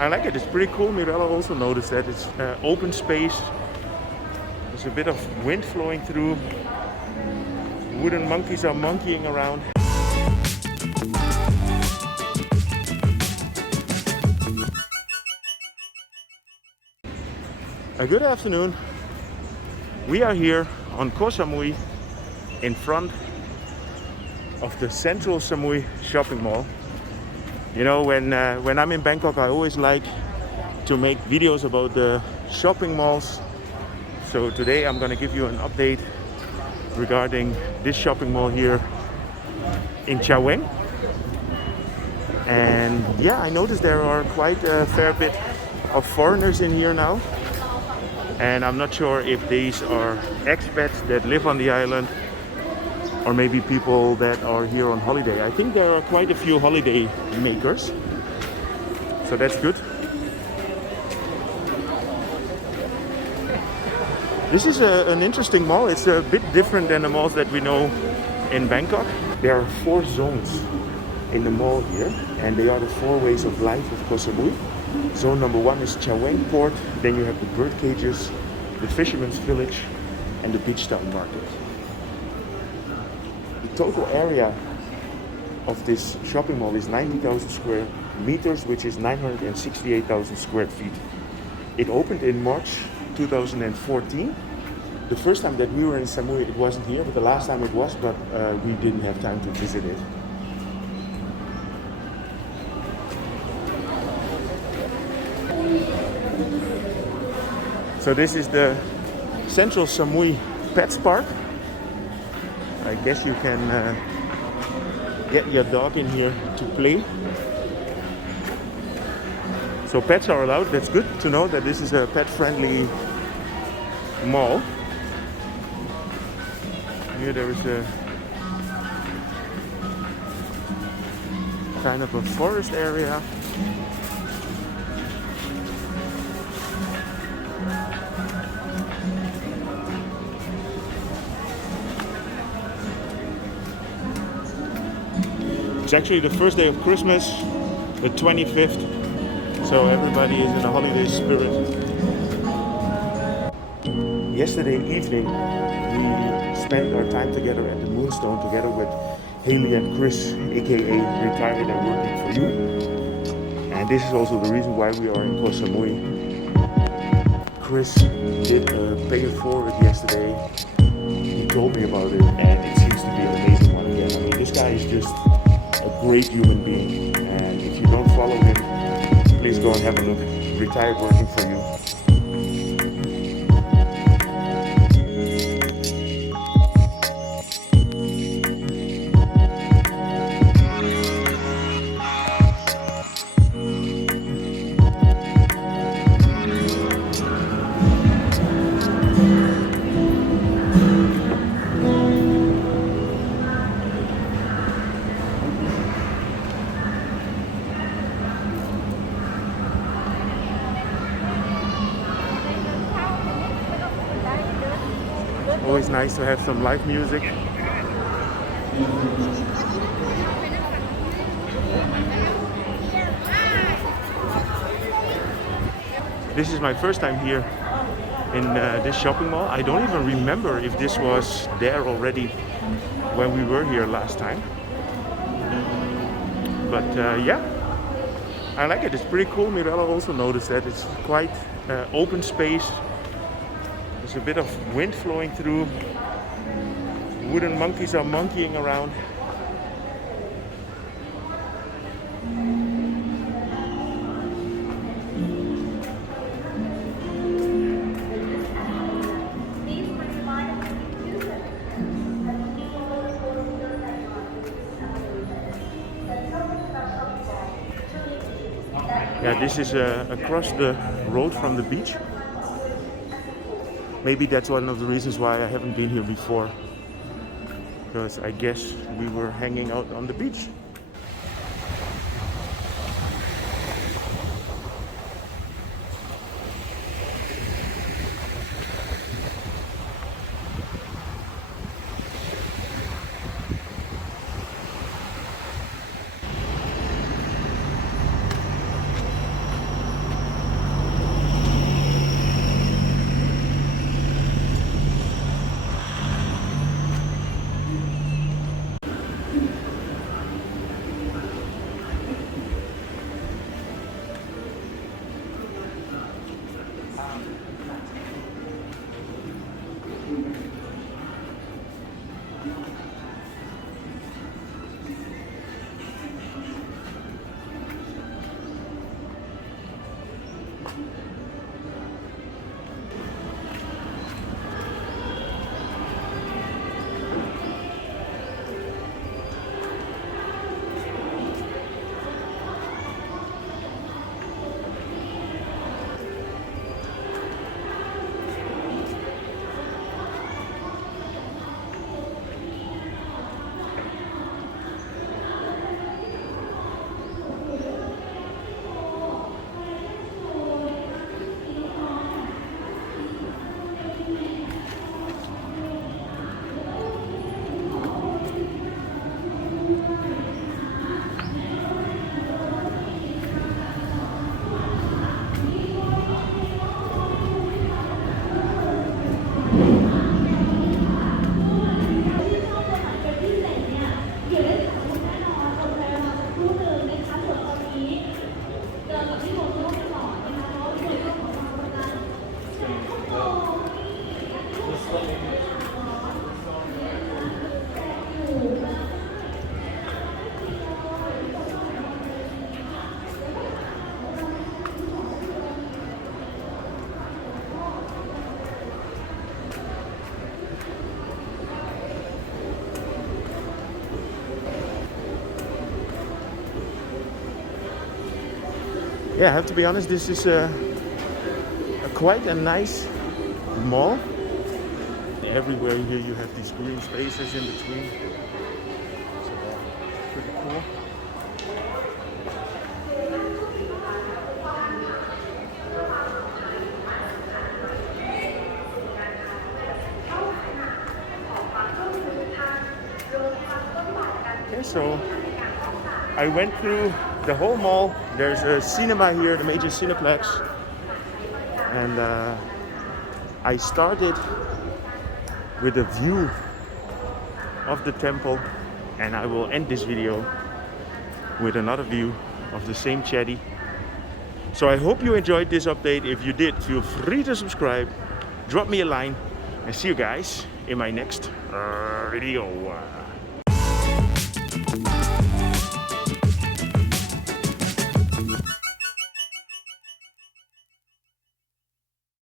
I like it. It's pretty cool. Mirella also noticed that it's open space. There's a bit of wind flowing through. Wooden monkeys are monkeying around. Good afternoon. We are here on Koh Samui in front of the Central Samui Shopping Mall. You know, when I'm in Bangkok, I always like to make videos about the shopping malls. So today I'm going to give you an update regarding this shopping mall here in Chaweng. And yeah, I noticed there are quite a fair bit of foreigners in here now. And I'm not sure if these are expats that live on the island or maybe people that are here on holiday. I think there are quite a few holiday makers, so that's good. This is an interesting mall. It's a bit different than the malls that we know in Bangkok. There are 4 zones in the mall here, and they are the 4 ways of life of Koh Samui. Zone number 1 is Chaweng Port, then you have the bird cages, the fisherman's village, and the beach town market. The total area of this shopping mall is 90,000 square meters, which is 968,000 square feet. It opened in March 2014. The first time that we were in Samui, it wasn't here, but the last time it was, but we didn't have time to visit it. So this is the Central Samui Pets Park. I guess you can get your dog in here to play. So pets are allowed. That's good to know that this is a pet-friendly mall. Here there is a kind of a forest area. It's actually the first day of Christmas, the 25th, so everybody is in a holiday spirit. Yesterday evening, we spent our time together at the Moonstone together with Haley and Chris, aka Retired and Working for You. And this is also the reason why we are in Koh Samui. Chris did a pay it forward yesterday. He told me about it, and it seems to be an amazing one again. I mean, this guy is just a great human being, and if you don't follow him, please go and have a look. Retired Working for You. Always nice to have some live music. This is my first time here in this shopping mall. I don't even remember if this was there already when we were here last time. But yeah, I like it. It's pretty cool. Mirella also noticed that it's quite open space. There's a bit of wind flowing through. Wooden monkeys are monkeying around. Yeah, this is across the road from the beach. Maybe that's one of the reasons why I haven't been here before, because I guess we were hanging out on the beach. yeah, I have to be honest, this is quite a nice mall. Everywhere here you have these green spaces in between. So pretty cool. Okay, so I went through the whole mall. There's a cinema here, the major Cineplex. And I started with a view of the temple, and I will end this video with another view of the same jetty. So I hope you enjoyed this update. If you did, feel free to subscribe, drop me a line, and see you guys in my next video.